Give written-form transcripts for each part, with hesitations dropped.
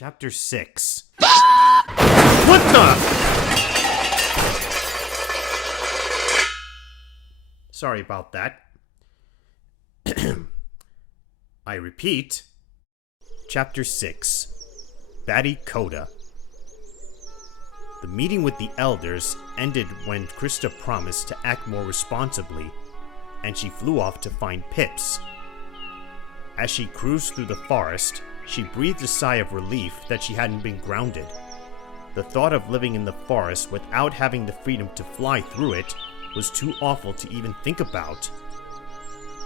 Chapter 6. What the? Sorry about that. I repeat. Chapter 6. Batty Koda. The meeting with the elders ended when Crysta promised to act more responsibly, and she flew off to find Pips. As she cruised through the forest, she breathed a sigh of relief that she hadn't been grounded. The thought of living in the forest without having the freedom to fly through it was too awful to even think about.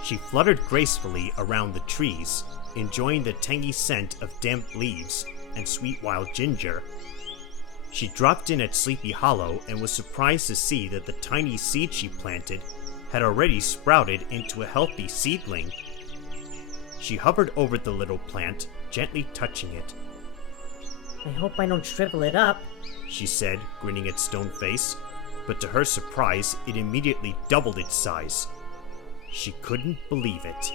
She fluttered gracefully around the trees, enjoying the tangy scent of damp leaves and sweet wild ginger. She dropped in at Sleepy Hollow and was surprised to see that the tiny seed she planted had already sprouted into a healthy seedling. She hovered over the little plant, gently touching it. I hope I don't shrivel it up, she said, grinning at Stoneface, but to her surprise, it immediately doubled its size. She couldn't believe it.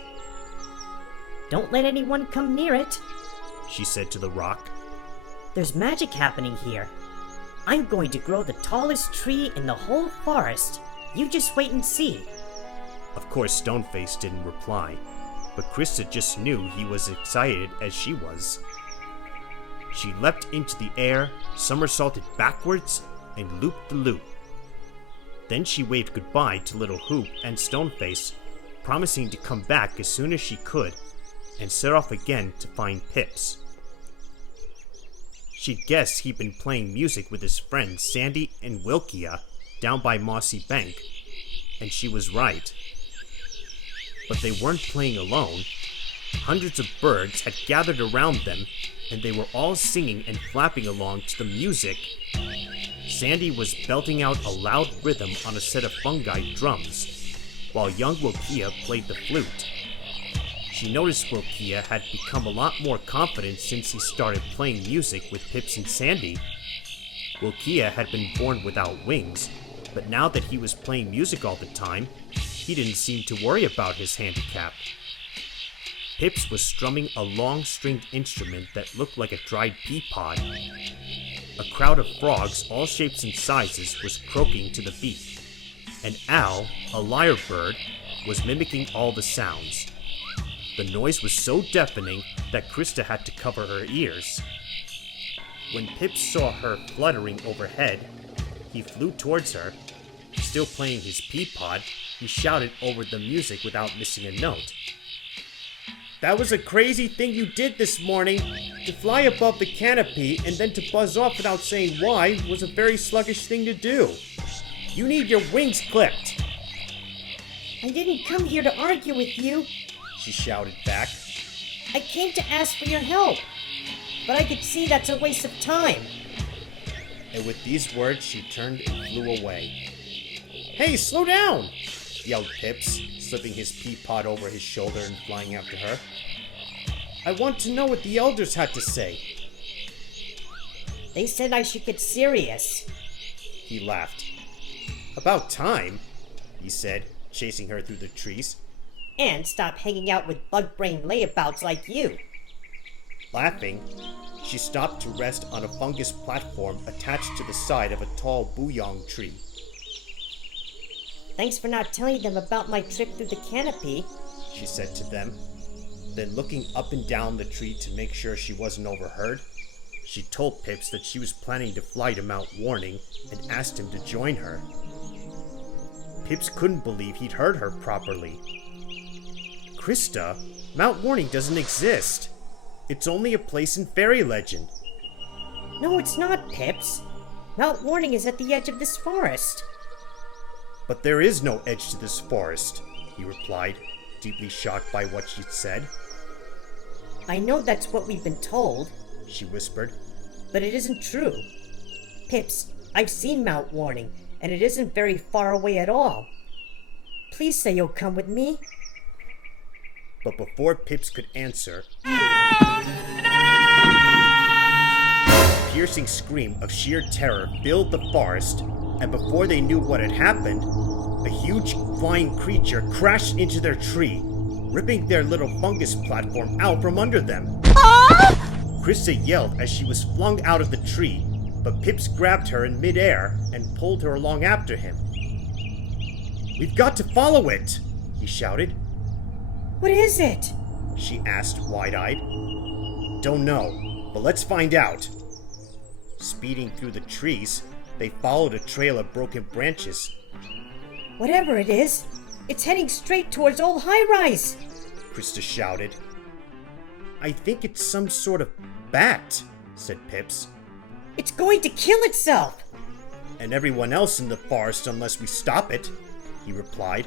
Don't let anyone come near it, she said to the rock. There's magic happening here. I'm going to grow the tallest tree in the whole forest. You just wait and see. Of course, Stoneface didn't reply, but Crysta just knew he was excited as she was. She leapt into the air, somersaulted backwards, and looped the loop. Then she waved goodbye to Little Hoop and Stoneface, promising to come back as soon as she could, and set off again to find Pips. She'd guessed he'd been playing music with his friends Sandy and Wilkia down by Mossy Bank, and she was right. But they weren't playing alone. Hundreds of birds had gathered around them, and they were all singing and flapping along to the music. Sandy was belting out a loud rhythm on a set of fungi drums, while young Wilkia played the flute. She noticed Wilkia had become a lot more confident since he started playing music with Pips and Sandy. Wilkia had been born without wings, but now that he was playing music all the time, he didn't seem to worry about his handicap. Pips was strumming a long stringed instrument that looked like a dried pea pod. A crowd of frogs, all shapes and sizes, was croaking to the beat. An owl, a lyre bird, was mimicking all the sounds. The noise was so deafening that Crysta had to cover her ears. When Pips saw her fluttering overhead, he flew towards her. Still playing his pea pod, he shouted over the music without missing a note. "That was a crazy thing you did this morning. To fly above the canopy and then to buzz off without saying why was a very sluggish thing to do. You need your wings clipped." I didn't come here to argue with you, she shouted back. I came to ask for your help, but I could see that's a waste of time. And with these words, she turned and flew away. "Hey, slow down!" yelled Pips, slipping his pea pod over his shoulder and flying after her. "I want to know what the elders had to say." They said I should get serious. He laughed. "About time," he said, chasing her through the trees. And stop hanging out with bug-brained layabouts like you. Laughing, she stopped to rest on a fungus platform attached to the side of a tall booyong tree. Thanks for not telling them about my trip through the canopy, she said to them. Then looking up and down the tree to make sure she wasn't overheard, she told Pips that she was planning to fly to Mount Warning and asked him to join her. Pips couldn't believe he'd heard her properly. "Crysta, Mount Warning doesn't exist. It's only a place in fairy legend." No, it's not, Pips. Mount Warning is at the edge of this forest. "But there is no edge to this forest," he replied, deeply shocked by what she'd said. I know that's what we've been told, she whispered. But it isn't true. Pips, I've seen Mount Warning, and it isn't very far away at all. Please say you'll come with me. But before Pips could answer, a piercing scream of sheer terror filled the forest, and before they knew what had happened, a huge flying creature crashed into their tree, ripping their little fungus platform out from under them. Crysta yelled as she was flung out of the tree, but Pips grabbed her in midair and pulled her along after him. "We've got to follow it!" he shouted. What is it? She asked, wide-eyed. "Don't know, but let's find out." Speeding through the trees, they followed a trail of broken branches. Whatever it is, it's heading straight towards Old High Rise. Crysta shouted. "I think it's some sort of bat," said Pips. It's going to kill itself. "And everyone else in the forest unless we stop it," he replied.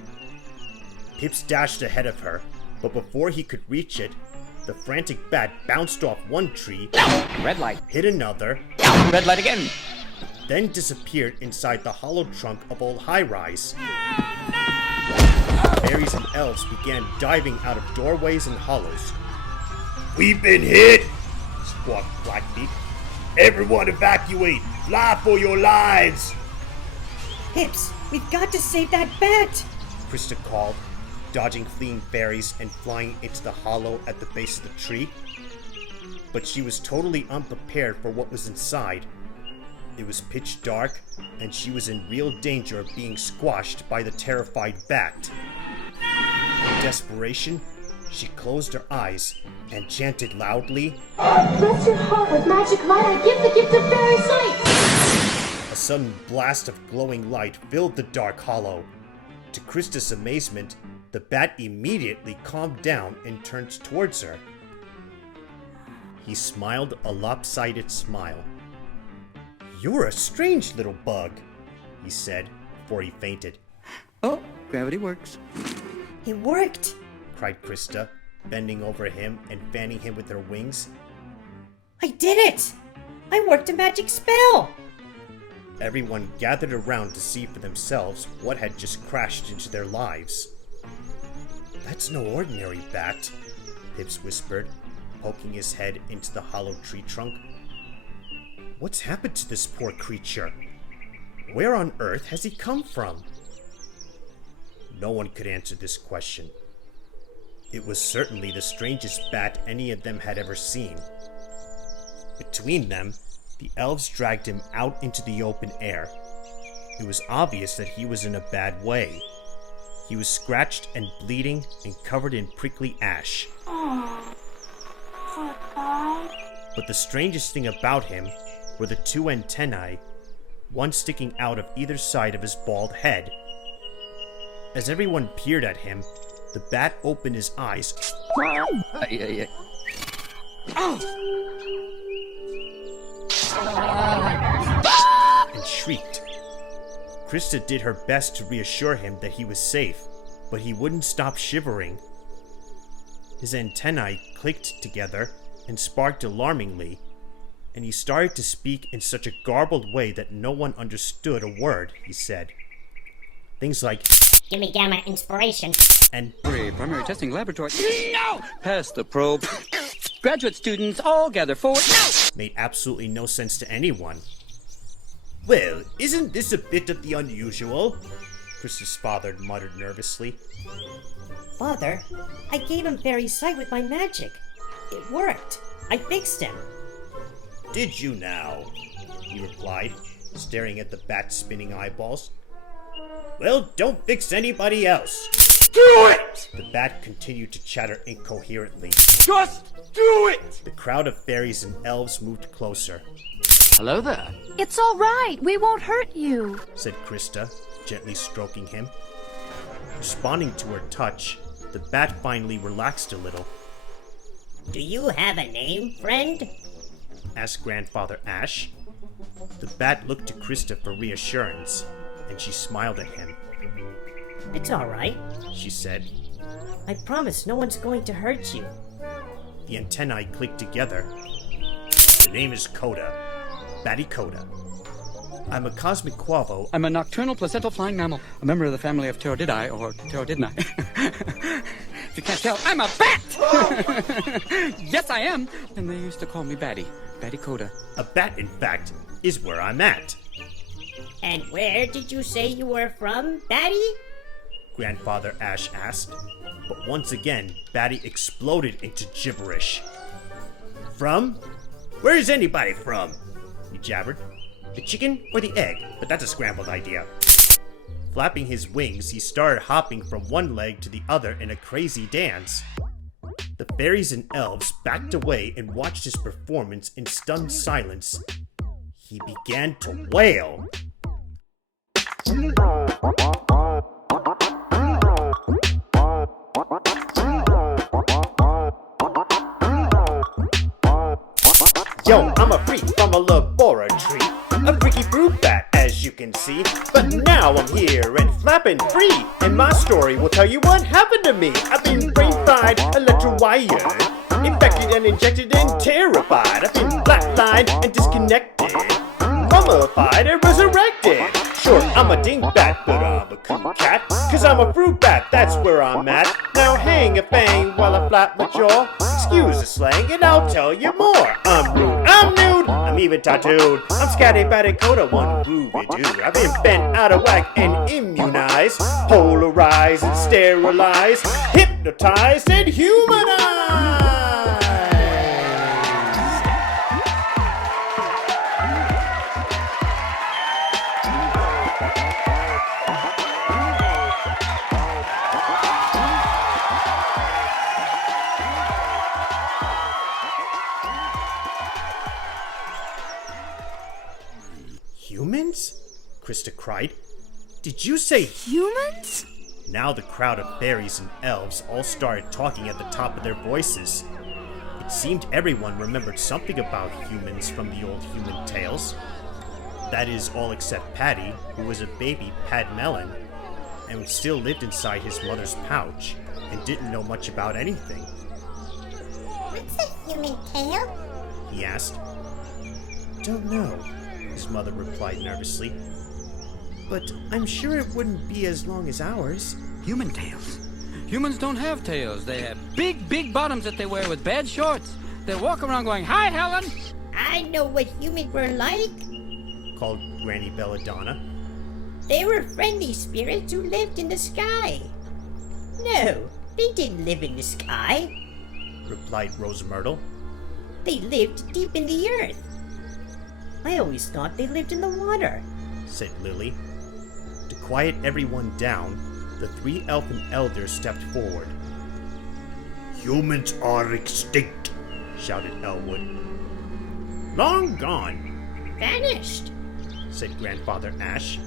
Pips dashed ahead of her, but before he could reach it, the frantic bat bounced off one tree, Red light. hit another, Red light again. then disappeared inside the hollow trunk of Old High Rise. Fairies and elves began diving out of doorways and hollows. "We've been hit!" squawked Blackbeak. "Everyone evacuate! Fly for your lives!" Pips, we've got to save that bat. Crysta called, dodging fleeing fairies and flying into the hollow at the base of the tree. But she was totally unprepared for what was inside. It was pitch dark, and she was in real danger of being squashed by the terrified bat. In desperation, she closed her eyes and chanted loudly, Bless your heart with magic light, I give the gift of fairy sight! A sudden blast of glowing light filled the dark hollow. To Crysta's amazement, the bat immediately calmed down and turned towards her. He smiled a lopsided smile. "You're a strange little bug," he said before he fainted. Oh, gravity works. It worked. Cried Crysta, bending over him and fanning him with her wings. I did it. I worked a magic spell. Everyone gathered around to see for themselves what had just crashed into their lives. "That's no ordinary bat," Pips whispered, poking his head into the hollow tree trunk. "What's happened to this poor creature? Where on earth has he come from?" No one could answer this question. It was certainly the strangest bat any of them had ever seen. Between them, the elves dragged him out into the open air. It was obvious that he was in a bad way. He was scratched and bleeding and covered in prickly ash. But the strangest thing about him were the two antennae, one sticking out of either side of his bald head. As everyone peered at him, the bat opened his eyes and shrieked. Crysta did her best to reassure him that he was safe, but he wouldn't stop shivering. His antennae clicked together and sparked alarmingly, and he started to speak in such a garbled way that no one understood a word he said. Things like, "Gimme gamma inspiration." and Primary testing laboratory. No! Pass the probe. Graduate students, all gather forward. No! made absolutely no sense to anyone. "Well, isn't this a bit of the unusual?" Crysta's father muttered nervously. Father, I gave him fairy sight with my magic. It worked. I fixed him. "Did you now?" he replied, staring at the bat's spinning eyeballs. "Well, don't fix anybody else." Do it! The bat continued to chatter incoherently. Just do it! The crowd of fairies and elves moved closer, Hello there. It's all right, we won't hurt you. said Crysta, gently stroking him. Responding to her touch, the bat finally relaxed a little. Do you have a name, friend? Asked Grandfather Ash. The bat looked to Crysta for reassurance, and she smiled at him. It's all right. She said. I promise no one's going to hurt you. The antennae clicked together. "The name is Koda. Batty Koda. I'm a cosmic quavo." I'm a nocturnal placental flying mammal, a member of the family of Pterodidii, or Pterodidni. If you can't tell, I'm a bat! Yes, I am! And they used to call me Batty. Batty Koda. A bat, in fact, is where I'm at. And where did you say you were from, Batty? Grandfather Ash asked. But once again, Batty exploded into gibberish. From Where's anybody from? He jabbered. The chicken or the egg? But that's a scrambled idea. Flapping his wings, he started hopping from one leg to the other in a crazy dance. The fairies and elves backed away and watched his performance in stunned silence. He began to wail. Yo, I'm a freak from a laboratory, a freaky fruit bat, as you can see. But now I'm here and flapping free, and my story will tell you what happened to me. I've been brain fried, electrowired, infected and injected and terrified. I've been flatlined and disconnected, mummified and resurrected. Sure, I'm a dingbat, but I'm a cool cat, 'cause I'm a fruit bat, that's where I'm at. Now hang a fang while I flap my jaw. Excuse the slang and I'll tell you more. I'm rude, I'm nude, I'm even tattooed. I'm scatty, Batty Koda, one groovy dude. I've been bent out of whack and immunized, polarized and sterilized, hypnotized and humanized. Humans? Crysta cried. Did you say Humans? Now the crowd of fairies and elves all started talking at the top of their voices. It seemed everyone remembered something about humans from the old human tales. That is, all except Patty, who was a baby Padmelon, and still lived inside his mother's pouch, and didn't know much about anything. What's a human tale? He asked. Don't know, his mother replied nervously. But I'm sure it wouldn't be as long as ours. Human tails. Humans don't have tails. They have big, big bottoms that they wear with bad shorts. They walk around going, "Hi, Helen!" I know what humans were like. Called Granny Belladonna. They were friendly spirits who lived in the sky. No, they didn't live in the sky. Replied Rose Myrtle. They lived deep in the earth. I always thought they lived in the water. Said Lily. To quiet everyone down, the three elfin elders stepped forward. Humans are extinct, shouted Elwood. Long gone, Vanished. said Grandfather Ash.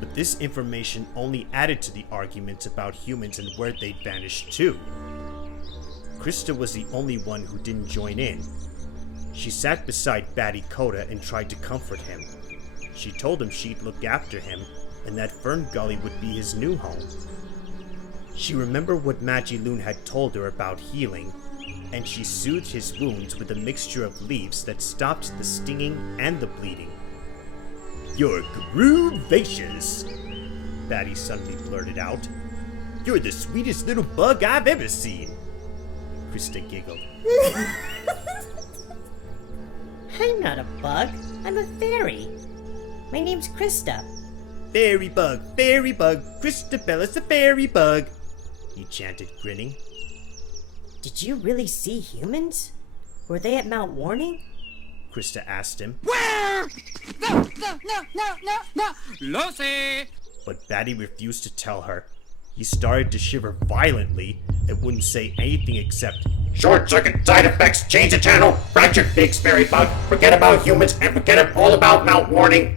But this information only added to the arguments about humans and where they'd vanished to. Crysta was the only one who didn't join in. She sat beside Batty Koda and tried to comfort him. She told him she'd look after him and that FernGully would be his new home. She remembered what Magiloon had told her about healing, and she soothed his wounds with a mixture of leaves that stopped the stinging and the bleeding. You're groovacious, Batty suddenly blurted out. You're the sweetest little bug I've ever seen. Crysta giggled. I'm not a bug. I'm a fairy. My name's Crysta. Fairy bug, Crysta Bella's a fairy bug, he chanted, grinning. Did you really see humans? Were they at Mount Warning? Crysta asked him. Where? No! Lucy! But Batty refused to tell her. He started to shiver violently and wouldn't say anything except, Short-circuit side effects, change the channel, fractured big fairy bug, forget about humans and forget all about Mount Warning.